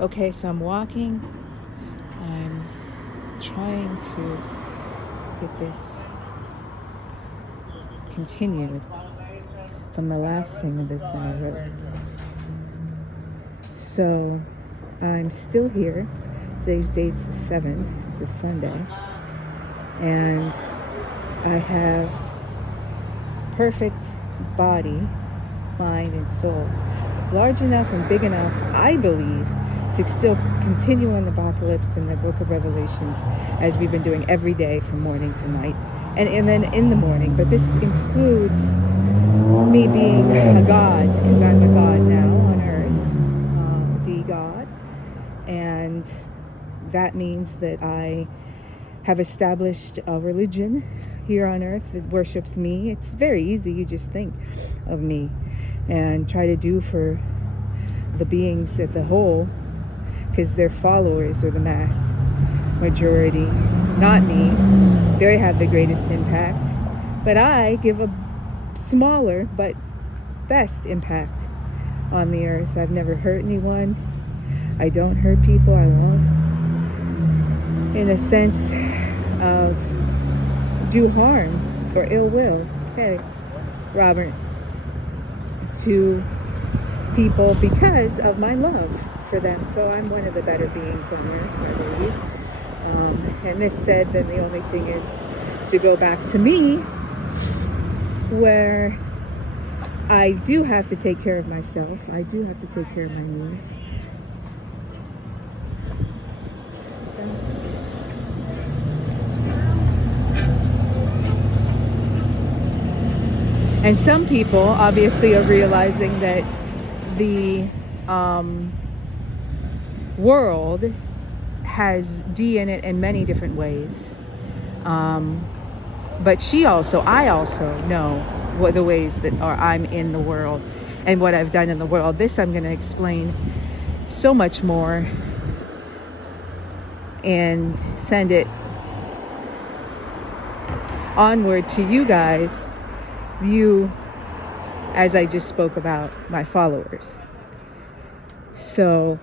Okay, so I'm walking. I'm trying to get this continued from the last thing that I wrote. So I'm still here. Today's date's the 7th. It's a Sunday. And I have perfect body, mind, and soul. Large enough and big enough, I believe, to still continue on the apocalypse in the book of Revelations as we've been doing every day from morning to night. And then in the morning. But this includes me being a god, because I'm a god now on earth, the god. And that means that I have established a religion here on earth that worships me. It's very easy. You just think of me and try to do for the beings as a whole, because their followers are the mass majority, not me. They have the greatest impact, but I give a smaller but best impact on the earth. I've never hurt anyone. I don't hurt people. I won't, in a sense of do harm or ill will, okay, Robert, to people because of my love for them. So I'm one of the better beings on earth, I believe. And this said, then the only thing is to go back to me, where I do have to take care of myself. I do have to take care of my needs. And some people obviously are realizing that the world has D in it in many different ways. But I also know what the ways that I'm in the world and what I've done in the world. This I'm going to explain so much more and send it onward to you guys, you, as I just spoke about, my followers. So,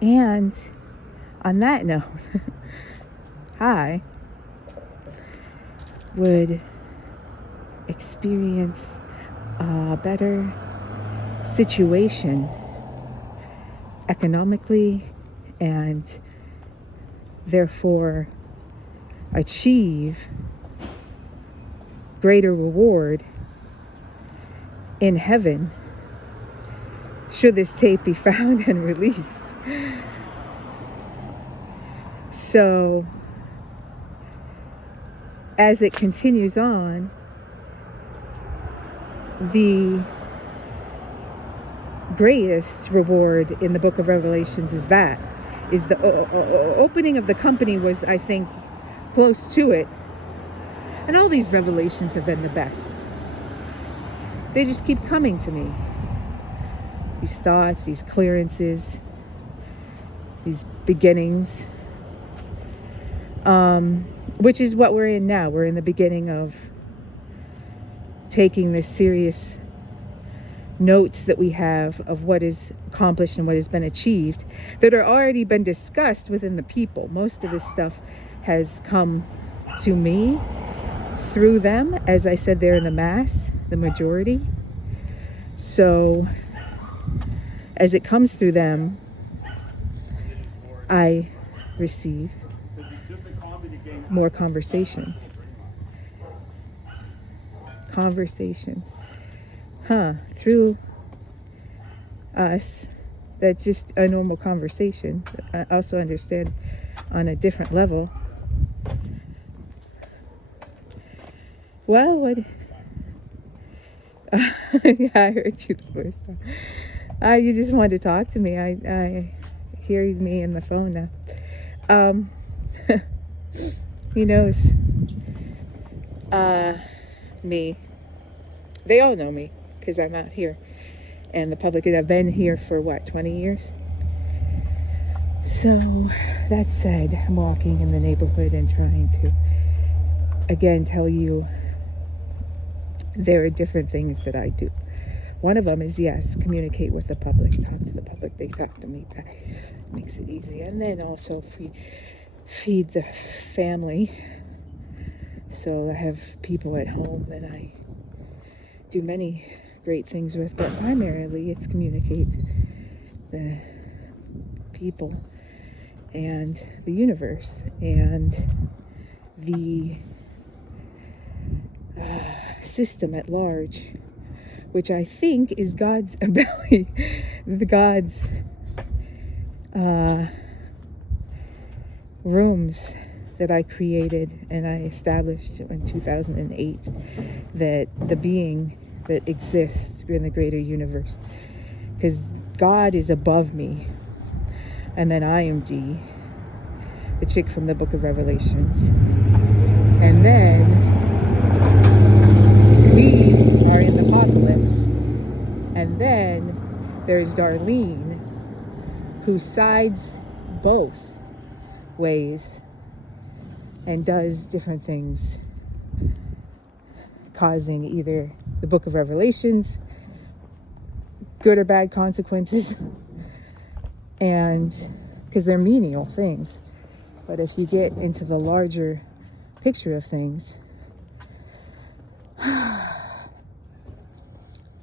and on that note, I would experience a better situation economically, and therefore achieve greater reward in heaven should this tape be found and released. So as it continues on, the greatest reward in the book of Revelations is the opening of the company was, I think, close to it. And all these revelations have been the best. They just keep coming to me. These thoughts, these clearances, these beginnings, which is what we're in now. We're in the beginning of taking this serious notes that we have of what is accomplished and what has been achieved that are already been discussed within the people. Most of this stuff has come to me through them. As I said, they're in the mass, the majority. So as it comes through them, I receive more conversations. Through us, that's just a normal conversation. I also understand on a different level. Well, what? Yeah, I heard you the first time. You just wanted to talk to me. I hear me in the phone now. He knows me. They all know me because I'm out here, and the public. I've been here for 20 years. So that said, I'm walking in the neighborhood and trying to again tell you there are different things that I do. One of them is, yes, communicate with the public, talk to the public. They talk to me back. Makes it easy. And then also feed the family. So I have people at home that I do many great things with, but primarily it's communicate the people and the universe and the system at large, which I think is God's ability, God's rooms that I created and I established in 2008, that the being that exists in the greater universe, because God is above me, and then I am D, the chick from the book of Revelations, and then we are in the apocalypse, and then there's Darlene, who sides both ways and does different things, causing either the book of Revelations good or bad consequences, and because they're menial things, but if you get into the larger picture of things, the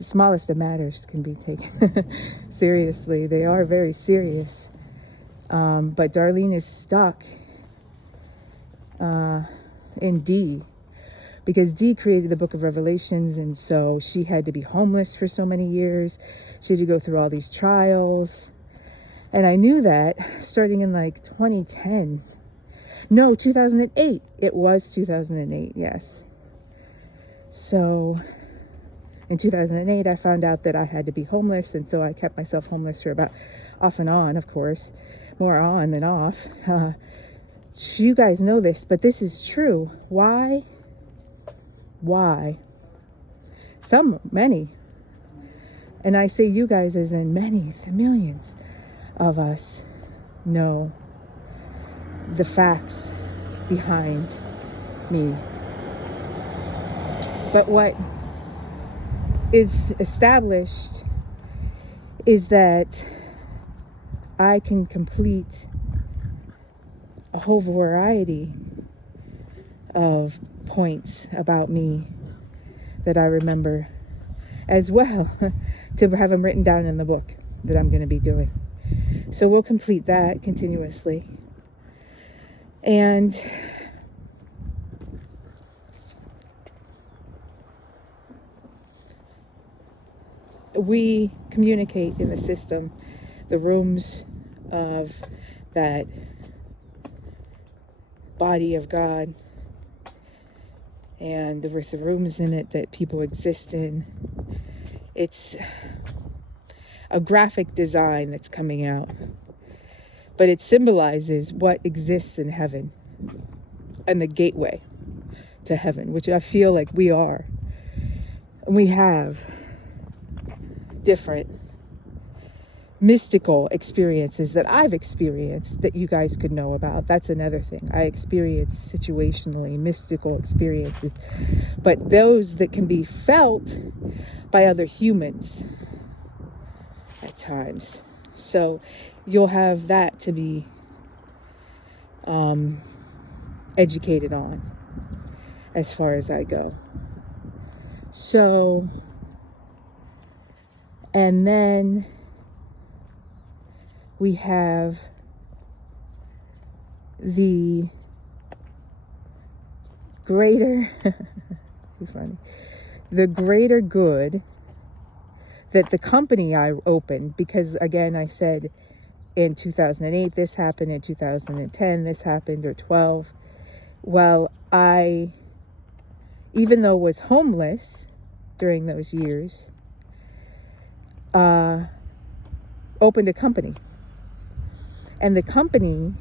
smallest of matters can be taken seriously. They are very serious, but Darlene is stuck in D, because D created the book of Revelations, and so she had to be homeless for so many years. She had to go through all these trials, and I knew that starting in like 2010. No, 2008. It was 2008, yes. So in 2008, I found out that I had to be homeless, and so I kept myself homeless for about, off and on, of course, more on than off. You guys know this, but this is true. Why? Many. And I say you guys as in many, the millions of us know the facts behind me. But what is established is that I can complete a whole variety of points about me that I remember, as well to have them written down in the book that I'm going to be doing. So we'll complete that continuously. And we communicate in the system, the rooms of that body of God, and with the rooms in it that people exist in. It's a graphic design that's coming out, but it symbolizes what exists in heaven and the gateway to heaven, which I feel like we are. And we have different mystical experiences that I've experienced that you guys could know about. That's another thing. I experience situationally mystical experiences, but those that can be felt by other humans at times. So you'll have that to be educated on as far as I go. So, and then we have the greater, too funny, the greater good that the company I opened, because again, I said in 2008, this happened, in 2010, this happened, or 12. Well, I, even though was homeless during those years, opened a company. And the company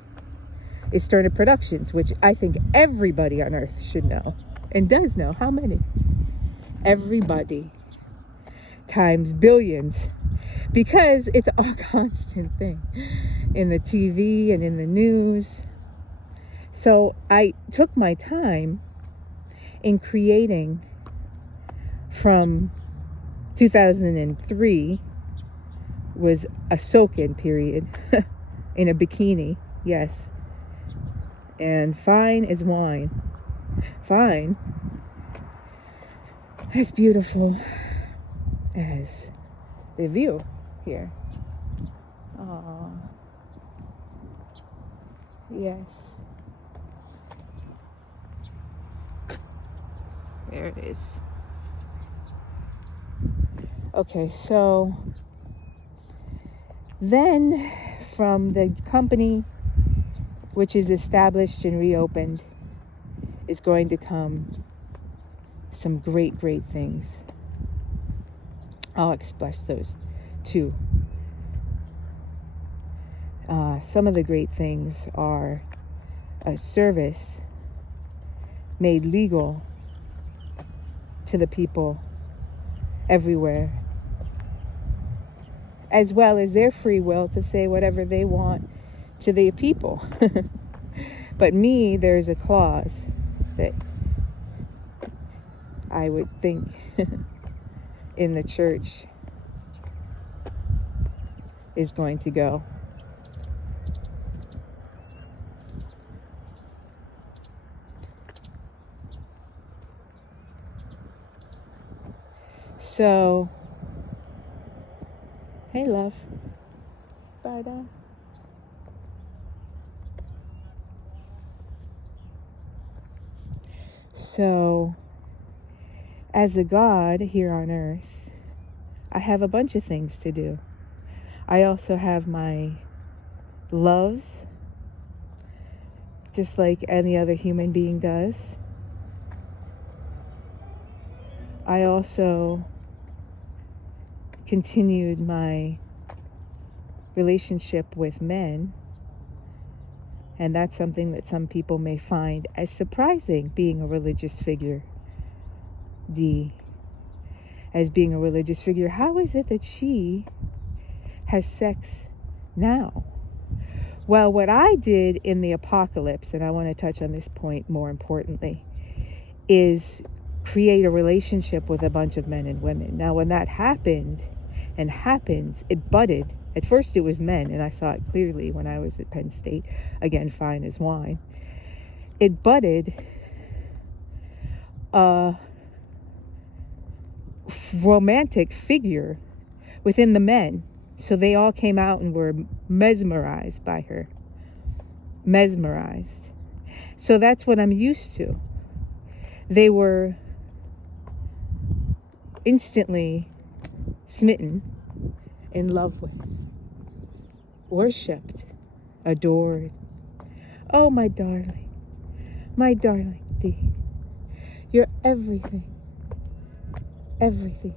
is Started Productions, which I think everybody on earth should know and does know. How many? Everybody times billions, because it's a constant thing in the TV and in the news. So I took my time in creating from 2003 was a soak-in period in a bikini, yes. And fine as wine. Fine as beautiful as the view here. Aww. Yes. There it is. Okay, so then from the company, which is established and reopened, is going to come some great, great things. I'll express those too. Some of the great things are a service made legal to the people everywhere, as well as their free will to say whatever they want to the people. But me, there's a clause that I would think in the church is going to go. So, hey love. Bye. So, as a God here on earth, I have a bunch of things to do. I also have my loves, just like any other human being does. I also continued my relationship with men, and that's something that some people may find as surprising, being a religious figure. As being a religious figure, how is it that she has sex now? Well, what I did in the apocalypse, and I want to touch on this point more importantly, is create a relationship with a bunch of men and women. Now, when that happened and happens, it budded. At first it was men, and I saw it clearly when I was at Penn State, again, fine as wine. It budded a romantic figure within the men. So they all came out and were mesmerized by her. Mesmerized. So that's what I'm used to. They were instantly smitten, in love with, worshipped, adored. Oh, my darling D, you're everything to me.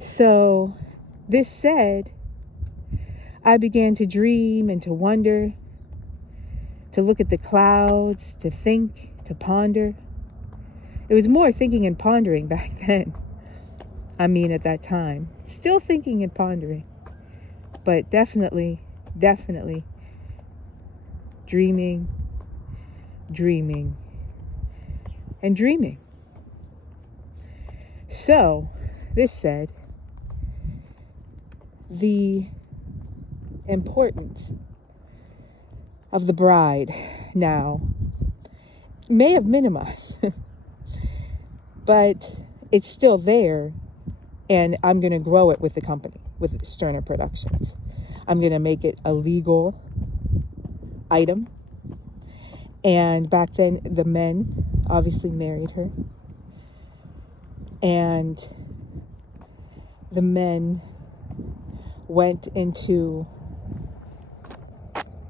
So, this said, I began to dream and to wonder, to look at the clouds, to think, to ponder. It was more thinking and pondering back then. I mean, at that time. Still thinking and pondering. But definitely dreaming, and dreaming. So, this said, the importance of the bride now may have minimized, but it's still there, and I'm going to grow it with the company, with Sterner Productions. I'm going to make it a legal item. And back then, the men obviously married her, and the men went into